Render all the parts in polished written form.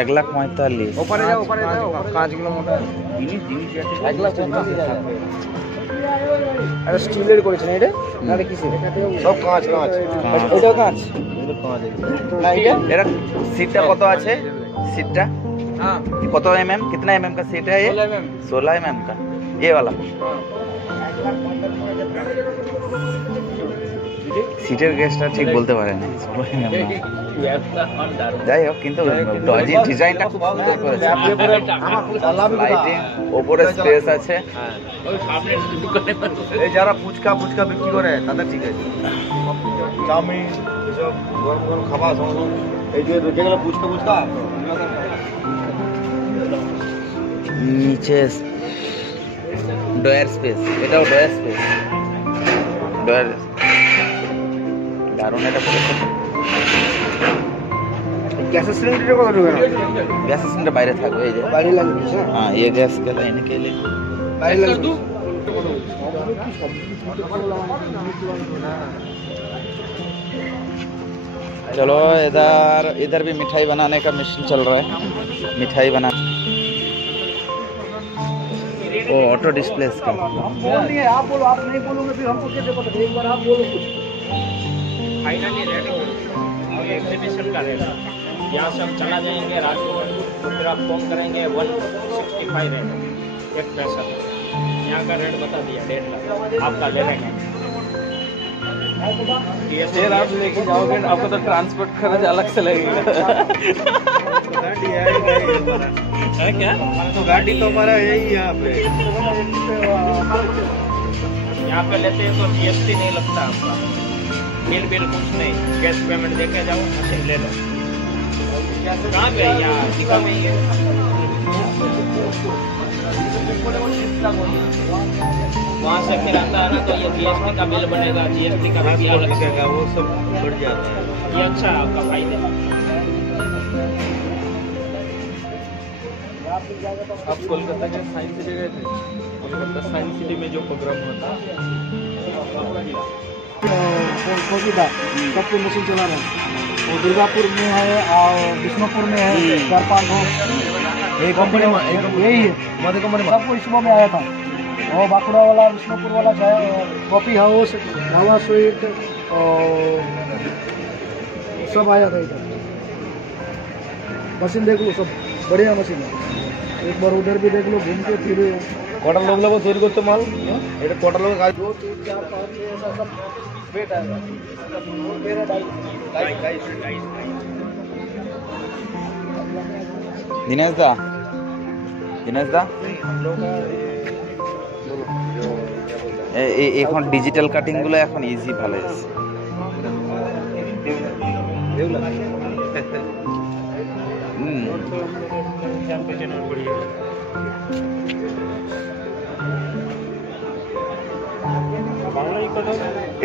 1,45,000। ওপারে যাও, ওপারে যাও, কাঁচগুলো মোটা জিনিস জিনিস আছে 1,45,000। আরে স্টিলের করেছেন এটা না রে কিসের? সব কাঁচ কাঁচ। ওটা কাঁচ, এটা কাঁচ। না এটা सीट কত আছে? सीटটা हां কত mm? कितना mm का सीट है ये? 16 mm का ये वाला। সিটের গ্যাসটা ঠিক বলতে পারে না 16 mm না। যাই হোক কিন্তু ডিজাইনটা খুব সুন্দর করেছে। লাইটিং, উপরে স্পেস আছে। এই যারা ফুচকা ফুচকা বিক্রি করে তাদের ঠিক আছে। চাউমিন এসব গরম গরম খাবার সমস্ত এই যে যেগুলো ফুচকা ফুচকা নিচে ডয়ার স্পেস, এটাও ডয়ার স্পেস। ডয়ার দারুণ এটা পড়েছে। গ্যাসের সিলিন্ডার কত ঢুকে না? गैस सिलेंडर বাইরে থাকবে এই যে বাইরে লাগবে স্যার। हाँ ये गैस के लाइन के लिए বাইরে লাগবে। चलो इधर इधर भी मिठाई बनाने का मशीन चल रहा है। मिठाई बना ओ ऑटो डिस्प्ले इसका। बोलिए, आप बोलो, आप नहीं बोलोगे फिर हमको कैसे पता? एक बार आप बोलो कुछ। फाइनली रेडी और एग्जीबिशन का रहेगा। यहाँ से हम चला जाएंगे राजकोट, तो फिर आप फोन करेंगे 165 रेट, एक पैसा। यहाँ का रेट बता दिया 1.5 लाख आपका ले लेंगे। फिर आप लेके जाओगे आपको तो ट्रांसपोर्ट खर्च अलग से लगेगा। गाड़ी है क्या तो गाड़ी तो हमारा है ही यहाँ पे। यहाँ पे लेते हैं तो GST नहीं लगता आपका, बिल बिल कुछ नहीं, कैश पेमेंट देके जाओ, मशीन ले लो। कहाँ पे है? यहाँ दिखा में ही है। वहाँ से फिर आता है ना तो ये GST का बिल बनेगा, GST का भी अलग लगेगा, वो सब बढ़ जाता है। ये अच्छा है आपका फायदा। आप कोलकाता के साइंस सिटी गए थे? कोलकाता साइंस सिटी में जो प्रोग्राम होता सबको मशीन चला रहे हैं। वो दुर्गापुर में है और विष्णुपुर में है, 4-5 हो यही कंपनी में, यही है मध्य कंपनी में। सबको इस में आया था। वो बांकुड़ा वाला, विष्णुपुर वाला, कॉफी हाउस, ढाबा स्वीट और सब आया था इधर। मशीन देख लो, सब बढ़िया मशीन है। एक बार उधर भी देख लो, घूम के फिर कटा लोग लोग चोरी करते माल এটা কটা লোক কাজ 2 3 4 5 6 ऐसा सब वेट आएगा। मेरा गाइस दिनेश दा हम लोग का এখন ডিজিটাল কাটিং গুলো এখন ইজি ভালো আছে।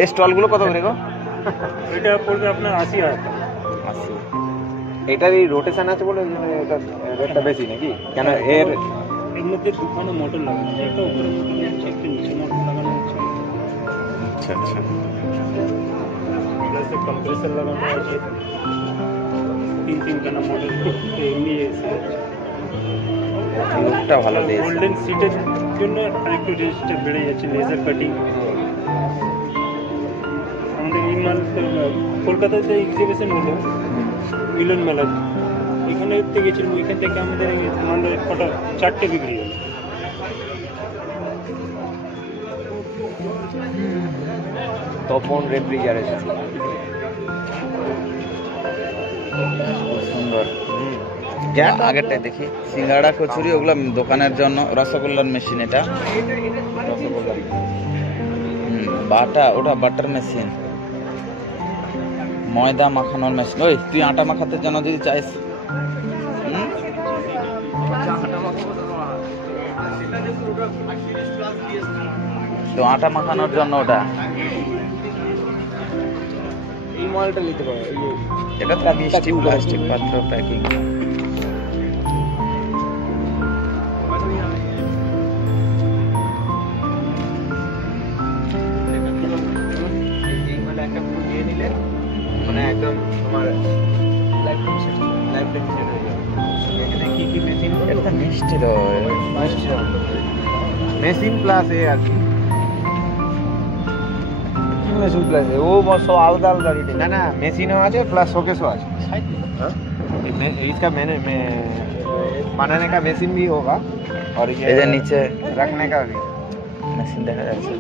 এই স্টল গুলো কত করে গো? এটা পড়বে আপনার 80,000 টাকা। 80। এটার এই রোটেশন আছে বলে এটা রেটটা বেশি নাকি? কেন এর মধ্যে দুখানা মোটর লাগানো আছে, একটা উপরে মোটর আছে, একটা নিচে মোটর লাগানো আছে। আচ্ছা আচ্ছা। প্লাস কম্প্রেসর লাগানো আছে, 3 খানা মোটর এমনি এসে। লুকটা ভালো দিয়েছে। গোল্ডেন সিটের জন্য আরেকটু রেজিস্টার বেড়ে যাচ্ছে, লেজার কাটিং। আমাদের এই মাল কলকাতাতে এক্সিবিশন হলো মিলন মেলা, এখানে গেছিলাম, এখান থেকে আমাদের মাল কটা 4টে বিক্রি হলো। তপন রেফ্রিজারেশন সুন্দর। আগেরটাই দেখি সিঙ্গাড়া কচুরি, ওগুলো দোকানের জন্য। রসগোল্লার মেশিন এটা, রসগোল্লা। বাটা, ওটা বাটার মেশিন। ময়দা মাখানোর মেশিন। ওই তুই আটা মাখাতে জন্য যদি চাইস, তো আটা মাখানোর জন্য ওটা। এই মালটা নিতে পারো। এটা তো মিষ্টি প্লাস্টিক পাত্র প্যাকিং। মানে একদম তোমার লাইফ টাইম সেট হয়ে যাবে। মিষ্টি দই মেশিন প্লাস এ আর কি মেশিন প্লাস এ ও সব আলাদা আলাদা রেট না না মেশিনও আছে প্লাस शोकेसও আছে इसका मैंने बनाने का मशीन भी होगा और इधर नीचे रखने का भी मशीन देखा जाচ্ছে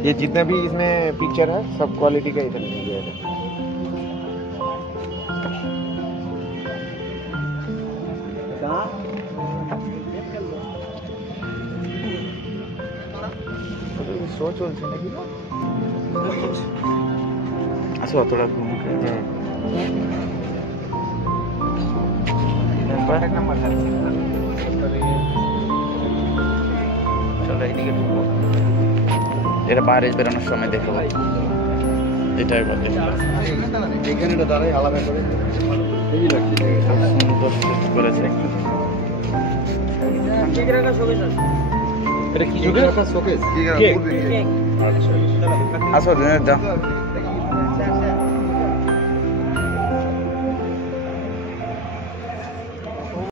ये जितने भी इसमें पिक्चर है सब क्वालिटी का इधर मिल जाएगा शो চলছে নাকি আসো অতটা ঘুমকে এক নাম্বার চলো এইদিকে ঢুকবো এটা বাইরে বেরোনোর সময় দেখো এটাই বলতে এখানে দাঁড়াই আলাদা করে এই রাখছি সুন্দর সেট করেছে এটা কি শোকেস শোকেস আসো যাও